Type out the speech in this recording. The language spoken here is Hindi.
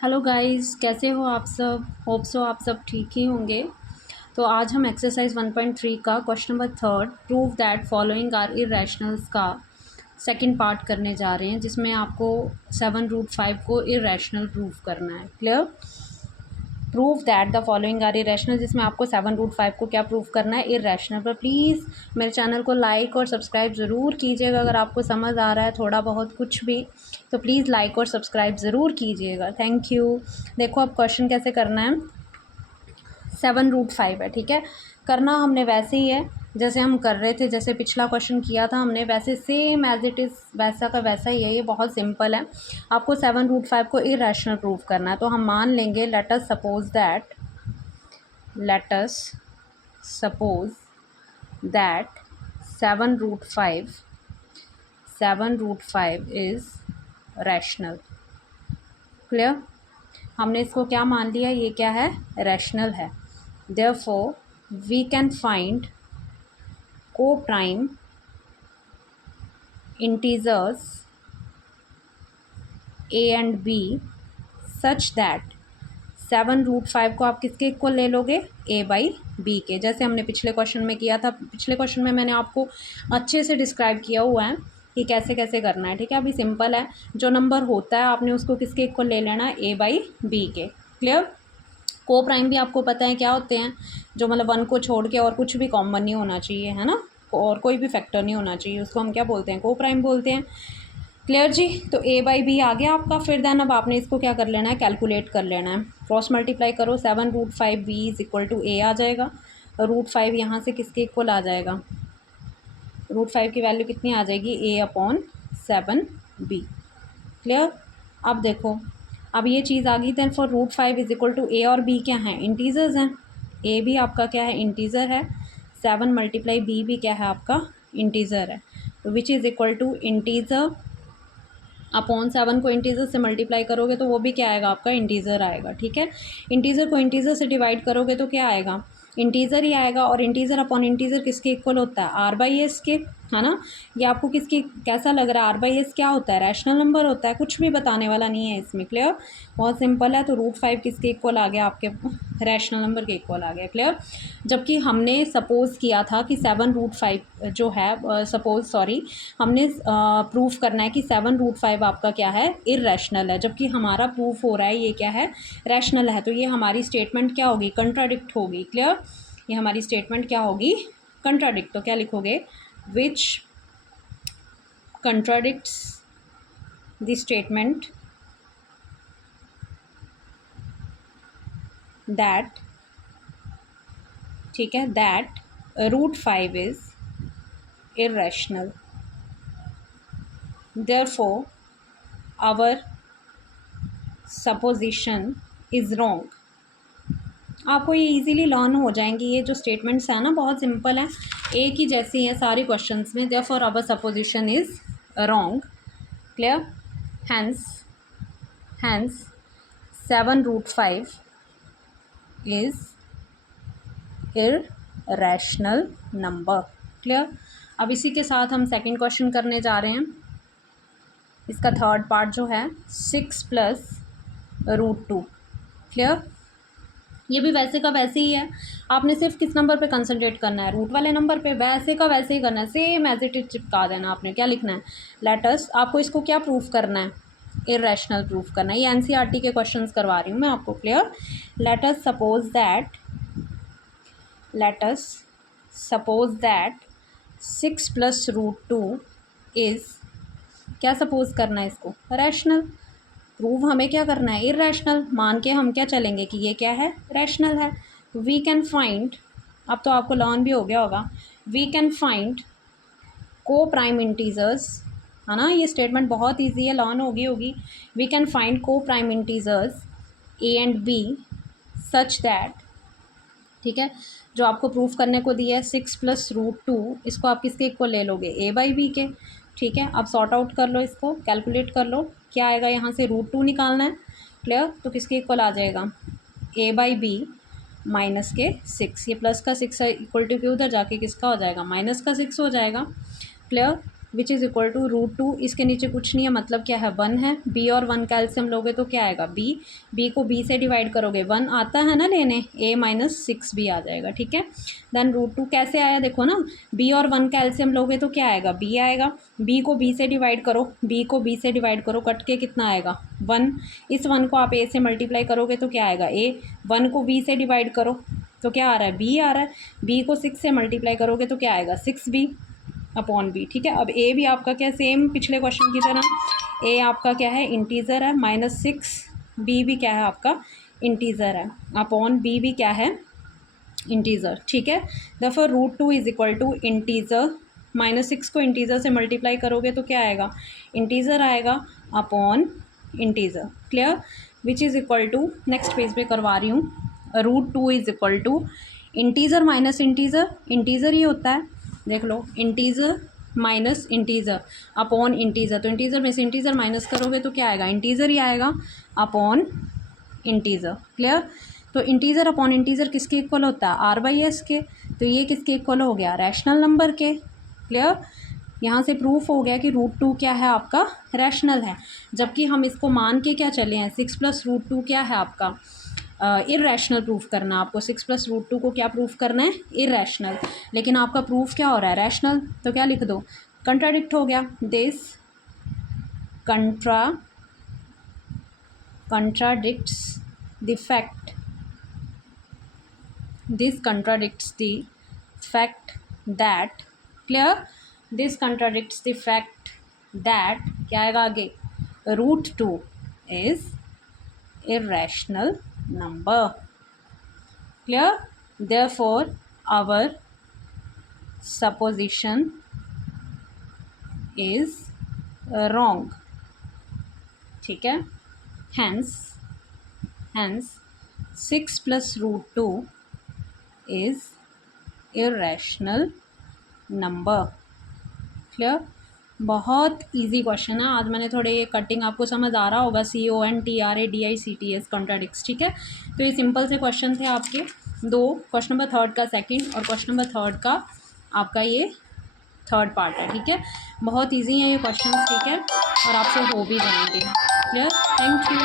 हेलो गाइस, कैसे हो आप सब। होप सो आप सब ठीक ही होंगे। तो आज हम एक्सरसाइज 1.3 का question number third prove that following are irrationals का सेकंड पार्ट करने जा रहे हैं, जिसमें आपको 7√5 को इरेशनल प्रूव करना है। Clear. Prove that the following are irrational, जिसमें आपको 7√5 को क्या प्रूव करना है, इरेशनल। पर प्लीज़ मेरे चैनल को लाइक और सब्सक्राइब ज़रूर कीजिएगा। अगर आपको समझ आ रहा है थोड़ा बहुत कुछ भी, तो प्लीज़ लाइक और सब्सक्राइब ज़रूर कीजिएगा। Thank you. देखो अब क्वेश्चन कैसे करना है। 7√5 है, ठीक है। करना हमने वैसे ही है जैसे हम कर रहे थे, जैसे पिछला क्वेश्चन किया था हमने, वैसे सेम एज इट इज़ वैसा का वैसा ही है। ये बहुत सिंपल है। आपको 7√5 को इरेशनल प्रूव करना है। तो हम मान लेंगे let us suppose that 7√5 is rational. Clear. हमने इसको क्या मान लिया, ये क्या है, रैशनल है। देयरफॉर वी कैन फाइंड को prime integers a and b such that 7√5 को आप किसके इक्वल ले लोगे, a/b के। जैसे हमने पिछले क्वेश्चन में किया था। पिछले क्वेश्चन में मैंने आपको अच्छे से डिस्क्राइब किया हुआ है कि कैसे कैसे करना है, ठीक है। अभी सिंपल है, जो नंबर होता है आपने उसको किसके इक्वल ले लेना है, a/b के। क्लियर। को प्राइम भी आपको पता है क्या होते हैं, जो मतलब 1 को छोड़ के और कुछ भी कॉमन नहीं होना चाहिए, है ना, और कोई भी फैक्टर नहीं होना चाहिए, उसको हम क्या बोलते हैं, को प्राइम बोलते हैं। क्लियर जी। तो a/b आ गया आपका। फिर देन अब आपने इसको क्या कर लेना है, कैलकुलेट कर लेना है। क्रॉस मल्टीप्लाई करो, 7√5b is equal to a आ जाएगा। √5 यहाँ से किसके इक्वल आ जाएगा, √5 की वैल्यू कितनी आ जाएगी, a/7b। क्लियर। अब देखो, अब ये चीज़ आ गई। Then for √5 is equal to a और b क्या है, इंटीजर्स हैं। a भी आपका क्या है, इंटीजर है। 7 मल्टीप्लाई b भी क्या है, आपका इंटीजर है। तो which is equal to integer upon 7 को इंटीजर से मल्टीप्लाई करोगे तो वो भी क्या आएगा, आपका इंटीजर आएगा, ठीक है। इंटीजर को इंटीजर से डिवाइड करोगे तो क्या आएगा, इंटीजर ही आएगा। और इंटीजर अपॉन इंटीजर किसके इक्वल होता है, r/s के, है ना। ये आपको किसकी कैसा लग रहा है, r/s क्या होता है, रैशनल नंबर होता है, कुछ भी बताने वाला नहीं है इसमें। क्लियर। बहुत सिंपल है। तो √5 किसके इक्वल आ गया, आपके रैशनल नंबर के इक्वल आ गया। क्लियर। जबकि हमने सपोज किया था कि 7√5 जो है, हमने प्रूफ करना है कि 7√5 आपका क्या है, इरेशनल है। जबकि हमारा प्रूफ हो रहा है ये क्या है, रैशनल है। तो ये हमारी स्टेटमेंट क्या होगी, कंट्राडिक्ट होगी। क्लियर। ये हमारी स्टेटमेंट क्या होगी, कंट्राडिक्ट। तो क्या लिखोगे, विच कंट्राडिक्ट्स द स्टेटमेंट दैट, ठीक है, that √5 is irrational, therefore our supposition is wrong। आपको ये इजीली लर्न हो जाएंगी। ये जो स्टेटमेंट्स हैं ना, बहुत सिंपल है, एक ही जैसी हैं सारी क्वेश्चंस में। therefore our supposition is wrong। Clear. hence 7√5 is irrational number। Clear. अब इसी के साथ हम सेकंड क्वेश्चन करने जा रहे हैं। इसका थर्ड पार्ट जो है 6 + √2। क्लियर। ये भी वैसे का वैसे ही है। आपने सिर्फ किस नंबर पे कंसंट्रेट करना है, रूट वाले नंबर पे। वैसे का वैसे ही करना है, सेम एज इट इज चिपका देना। आपने क्या लिखना है, लेटस, आपको इसको क्या प्रूफ करना है, इरेशनल प्रूफ करना है। ये एनसीईआरटी के क्वेश्चंस करवा रही हूँ मैं आपको। Clear. Let's suppose that 6 + √2 is, क्या सपोज करना है इसको, रैशनल। प्रूव हमें क्या करना है, इरेशनल। मान के हम क्या चलेंगे कि ये क्या है, रैशनल है। वी कैन फाइंड, अब तो आपको लर्न भी हो गया होगा, वी कैन फाइंड को प्राइम इंटीजर्स, है ना। ये स्टेटमेंट बहुत ईजी है, लर्न होगी। वी कैन फाइंड को prime integers a and b such that, ठीक है। जो आपको प्रूफ करने को दिया है 6 + √2, इसको आप किसके इक्वल ले लोगे, a/b के, ठीक है। अब सॉर्ट आउट कर लो, इसको कैलकुलेट कर लो, क्या आएगा, यहाँ से √2 निकालना है। क्लियर। तो किसके इक्वल आ जाएगा, a/b माइनस के 6। ये प्लस का 6 इक्वल टू के उधर जाके किसका हो जाएगा, -6 हो जाएगा। Clear. Which is equal to √2, इसके नीचे कुछ नहीं है, मतलब क्या है 1 है। बी और 1 का एलसीएम लोगे तो क्या आएगा बी को बी से डिवाइड करोगे 1 आता है ना लेने, a-6b आ जाएगा, ठीक है। देन √2 कैसे आया देखो ना, बी और 1 का एलसीएम लोगे तो क्या आएगा बी आएगा। बी को बी से डिवाइड करो, बी को बी से डिवाइड करो, कट के कितना आएगा 1। इस 1 को आप a से मल्टीप्लाई करोगे तो क्या आएगा a। 1 को b से डिवाइड करो तो क्या आ रहा है b आ रहा है। b को 6 से मल्टीप्लाई करोगे तो क्या आएगा 6b अपॉन बी, ठीक है। अब ए भी आपका क्या सेम पिछले क्वेश्चन की तरह ए आपका क्या है इंटीज़र है -6, बी भी क्या है आपका इंटीज़र है, अपॉन बी भी क्या है इंटीज़र, ठीक है। Therefore √2 is equal to integer, -6 को इंटीज़र से मल्टीप्लाई करोगे तो क्या आएगा इंटीज़र आएगा upon integer, clear. Which is equal to next page पे करवा रही हूँ, √2 is equal to integer minus integer, integer ही होता है देख लो, integer minus integer upon integer, तो इंटीज़र में से इंटीज़र माइनस करोगे तो क्या आएगा इंटीज़र ही आएगा अपॉन इंटीज़र, क्लियर। तो इंटीज़र अपॉन इंटीज़र किसके इक्वल होता है r/s के, तो ये किसके इक्वल हो गया रैशनल नंबर के, क्लियर। यहाँ से प्रूफ हो गया कि √2 क्या है आपका रैशनल है, जबकि हम इसको मान के क्या चले हैं 6 + √2 क्या है आपका इर्रेशनल प्रूफ करना। आपको 6 + √2 को क्या प्रूफ करना है इर्रेशनल, लेकिन आपका प्रूफ क्या हो रहा है रैशनल, तो क्या लिख दो कंट्राडिक्ट हो गया। This contradicts the fact, this contradicts the fact that, clear, this contradicts the fact that क्या आएगा आगे √2 is irrational number, clear। therefore our supposition is wrong, ठीक है। hence 6 + √2 is irrational number, clear. बहुत इजी क्वेश्चन है, आज मैंने थोड़े ये कटिंग आपको समझ आ रहा होगा, CONTRADICTS कॉन्ट्राडिक्ट्स, ठीक है। तो ये सिंपल से क्वेश्चन थे आपके दो, क्वेश्चन नंबर 3 का सेकंड और क्वेश्चन नंबर 3 का आपका ये थर्ड पार्ट है, ठीक है। बहुत इजी है ये क्वेश्चन, ठीक है, और आपसे हो भी जाएंगे, क्लियर। Thank you.